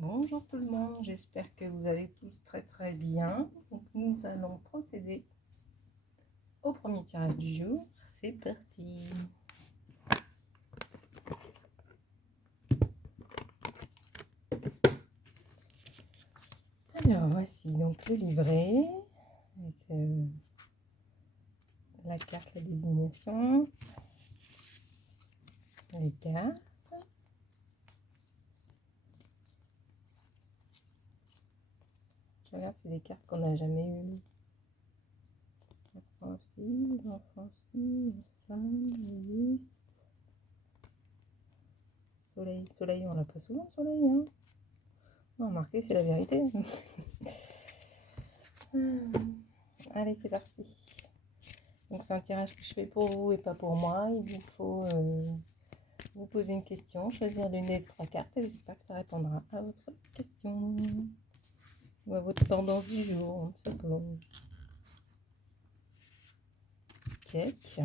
Bonjour tout le monde, j'espère que vous allez tous très bien. Donc nous allons procéder au premier tirage du jour. C'est parti. Alors voici donc le livret avec la carte, la désignation, les cartes. Je regarde, c'est des cartes qu'on n'a jamais eues. L'enfant ci, la femme, le 10. Soleil, on l'a pas souvent, soleil, hein. Non, remarquez, c'est la vérité. Allez, c'est parti. Donc c'est un tirage que je fais pour vous et pas pour moi. Il vous faut vous poser une question, choisir l'une des trois cartes et j'espère que ça répondra à votre question ou à votre tendance du jour. On ne sait pas. Check.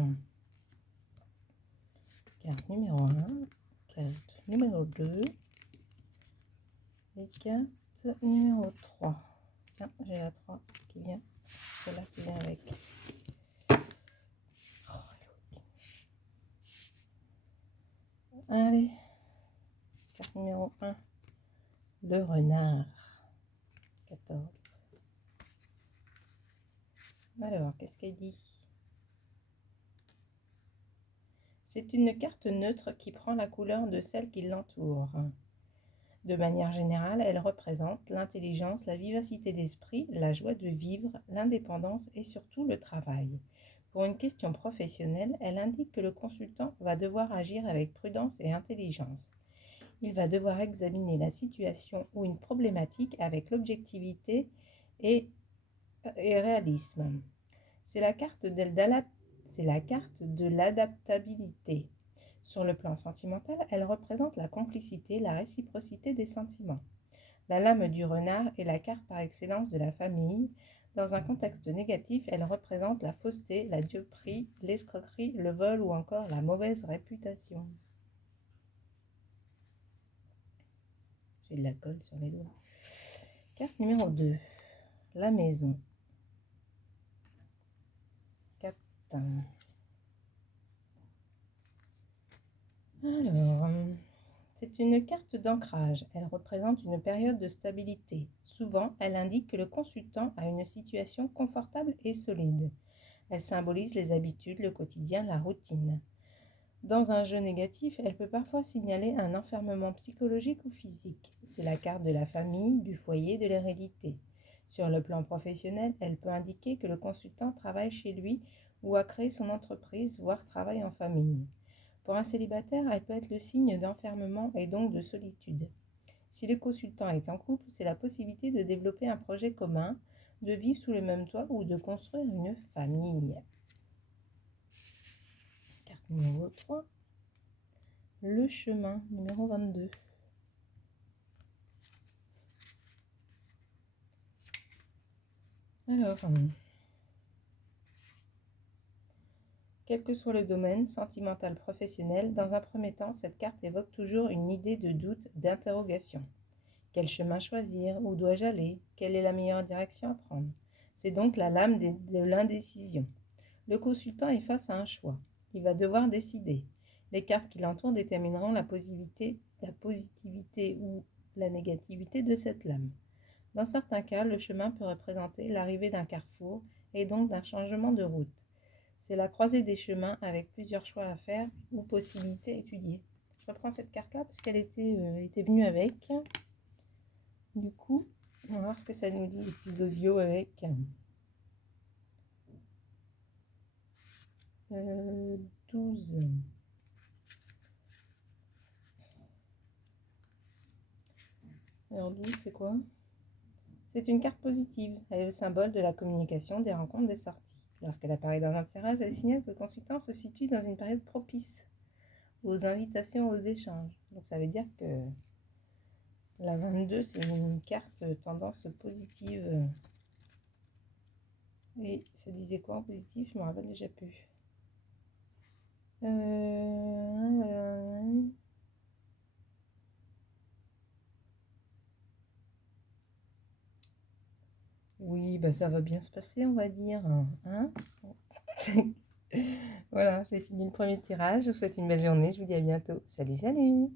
Carte numéro 1, carte numéro 2 et carte numéro 3. Tiens, j'ai la 3 qui vient. C'est là qui vient avec. Allez, carte numéro 1, le renard, 14. Alors, qu'est-ce qu'elle dit? C'est une carte neutre qui prend la couleur de celle qui l'entoure. De manière générale, elle représente l'intelligence, la vivacité d'esprit, la joie de vivre, l'indépendance et surtout le travail. Pour une question professionnelle, elle indique que le consultant va devoir agir avec prudence et intelligence. Il va devoir examiner la situation ou une problématique avec l'objectivité et réalisme. C'est la carte de l'adaptabilité. Sur le plan sentimental, elle représente la complicité, la réciprocité des sentiments. La lame du renard est la carte par excellence de la famille. Dans un contexte négatif, elle représente la fausseté, la dioptrie, l'escroquerie, le vol ou encore la mauvaise réputation. J'ai de la colle sur les doigts. Carte numéro 2, la maison. 4. Alors, c'est une carte d'ancrage. Elle représente une période de stabilité. Souvent, elle indique que le consultant a une situation confortable et solide. Elle symbolise les habitudes, le quotidien, la routine. Dans un jeu négatif, elle peut parfois signaler un enfermement psychologique ou physique. C'est la carte de la famille, du foyer, de l'hérédité. Sur le plan professionnel, elle peut indiquer que le consultant travaille chez lui ou a créé son entreprise, voire travaille en famille. Pour un célibataire, elle peut être le signe d'enfermement et donc de solitude. Si le consultant est en couple, c'est la possibilité de développer un projet commun, de vivre sous le même toit ou de construire une famille. Carte numéro 3, le chemin, numéro 22. Alors, quel que soit le domaine, sentimental, professionnel, dans un premier temps, cette carte évoque toujours une idée de doute, d'interrogation. Quel chemin choisir? Où dois-je aller? Quelle est la meilleure direction à prendre? C'est donc la lame de l'indécision. Le consultant est face à un choix. Il va devoir décider. Les cartes qui l'entourent détermineront la positivité ou la négativité de cette lame. Dans certains cas, le chemin peut représenter l'arrivée d'un carrefour et donc d'un changement de route. C'est la croisée des chemins avec plusieurs choix à faire ou possibilités étudiées. Je reprends cette carte-là parce qu'elle était venue avec. Du coup, on va voir ce que ça nous dit, les petits osios avec 12. Alors 12, c'est quoi? C'est une carte positive. Elle est le symbole de la communication, des rencontres, des sorties. Lorsqu'elle apparaît dans un tirage, elle signale que le consultant se situe dans une période propice aux invitations, aux échanges. Donc ça veut dire que la 22, c'est une carte tendance positive. Et ça disait quoi en positif? Je me rappelle déjà plus. Oui, bah ça va bien se passer, on va dire. Hein. Voilà, j'ai fini le premier tirage. Je vous souhaite une belle journée. Je vous dis à bientôt. Salut, salut!